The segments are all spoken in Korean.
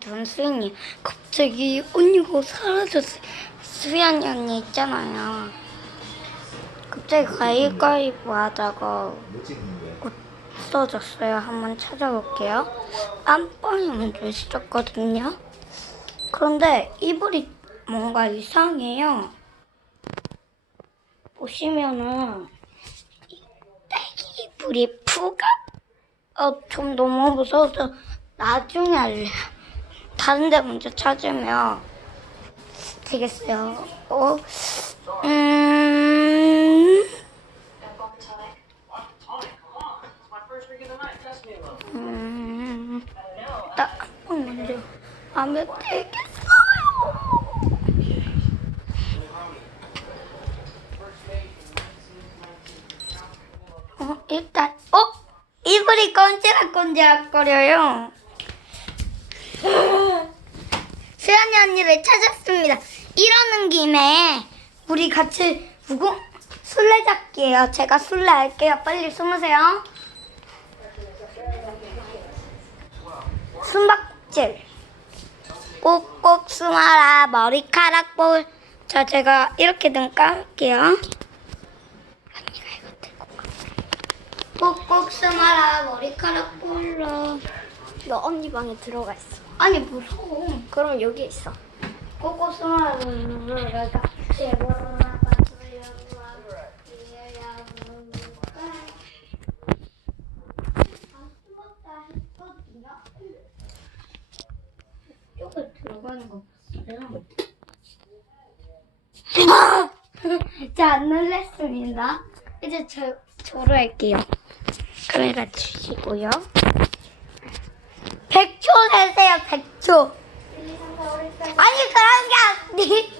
둔 수인이 갑자기 언니가 사라졌어요. 수연이 언니 있잖아요. 갑자기 가위가위보 하다가? 없어졌어요. 한번 찾아볼게요. 깜빵이 먼저 있었거든요. 그런데 이불이 뭔가 이상해요. 보시면은 이 딸기 이불이 푸가 어, 좀 너무 무서워서 나중에 알려요. 다른 데 먼저 찾으면 되겠어요. 어, 음, 음, 먼저 하면 되겠어요. 어, 일단, 어? 이불이 건지락건지락거려요. 수연이 언니를 찾았습니다. 이러는 김에 우리 같이 무공 술래잡기예요. 제가 술래 할게요. 빨리 숨으세요. 숨바꼭질. 꼭꼭 숨어라 머리카락 볼. 자, 제가 이렇게 들고 가. 꼭꼭 숨어라 머리카락 볼러. 너 언니 방에 들어가 있어. 아니 무서워. 그럼 여기 있어. 숨어라 내가 제보라 여기 들어가는 거 봤어요? 자, 안 놀랬습니다. 이제 저, 저로 할게요. 카메라 주시고요. 100초 세세요, 100초. 아니, 그런 게 아니.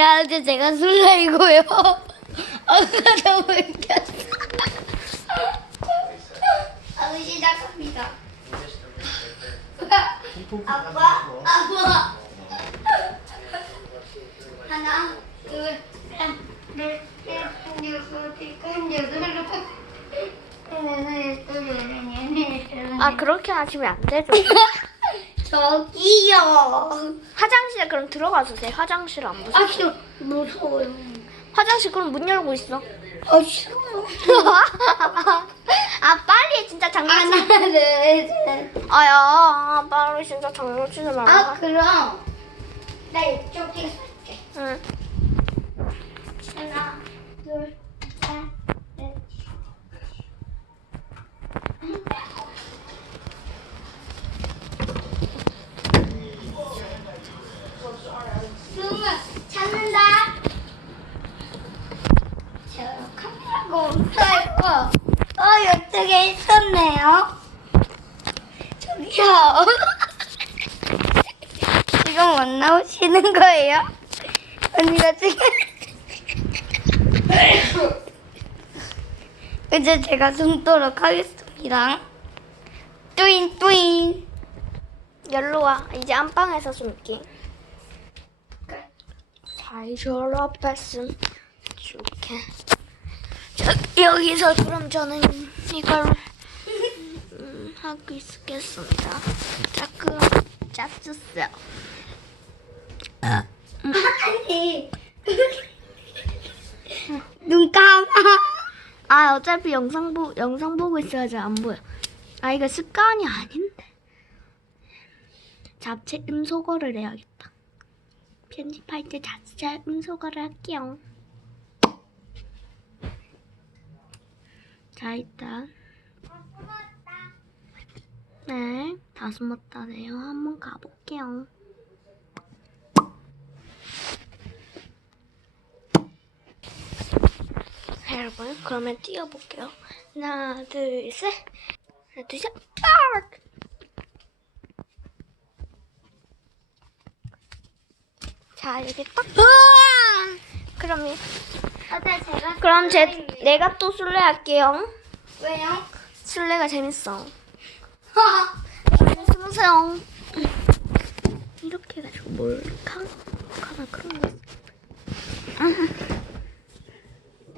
Oh, 이제 제가 술래이고요. 아까 너무 웃겼어. 아무 시작합니다. 아빠, 아빠. 하나, 둘, 셋, 넷, 넷, 여섯, 일곱, 여덟, 일곱, 아 그렇게 하시면 안 되죠. 저기요. 화장실에 그럼 들어가 주세요. 화장실 안 무서워. 아, 싫어. 무서워요. 화장실 그럼 문 열고 있어. 아, 싫어요. 아 빨리 진짜 장난치. 하나, 둘, 셋. 아야 아, 빨리 진짜 장난치지 말고. 아, 그럼. 나 이쪽에 설게. 응. 하나, 둘, 셋, 넷. 숨을 찾는다. 저 카메라가 없어요. 어, 있었네요. 저기요. 지금 못 나오시는 거예요? 언니가 지금. 이제 제가 숨도록 하겠습니다. 뚜인 뚜인. 열로 와. 이제 안방에서 숨기. 잘 졸업했음. 좋게. 저, 여기서 그럼 저는 이걸 음, 하고 있겠습니다. 자 그럼 잡주세요. 아니. 눈 감아. 아 어차피 영상 보 영상 보고 있어야지 안 보여. 아 이거 습관이 아닌데. 잡채 음소거를 해야겠다. 편집할 때 잡채 음소거를 할게요. 자, 일단. 네, 다 숨었다네요. 한번 가볼게요. 자, 여러분, 그러면 뛰어볼게요. 하나, 둘, 셋. 하나, 둘, 셋. 딱! 자, 여기 딱. 그러면, 어때 제가 그럼 제, 내가 또 술래 할게요. 왜요? 술래가 재밌어. 숨으세요. 이렇게 해가지고 몰카? 카나 그런 거.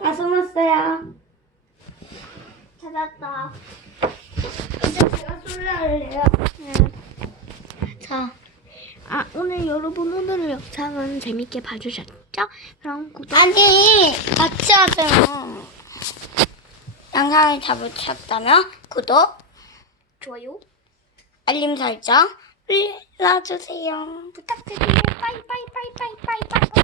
다 숨었어요. 찾았다. 이제 제가 술래 할래요. 네. 자, 아 오늘 여러분 오늘 영상은 재밌게 봐주셨죠? 그럼 구독. 아니 같이 하잖아. 영상을 잡으셨다면 구독, 좋아요. 알림 설정 눌러주세요. 부탁드려요. 빠이빠이빠이빠이빠이빠이.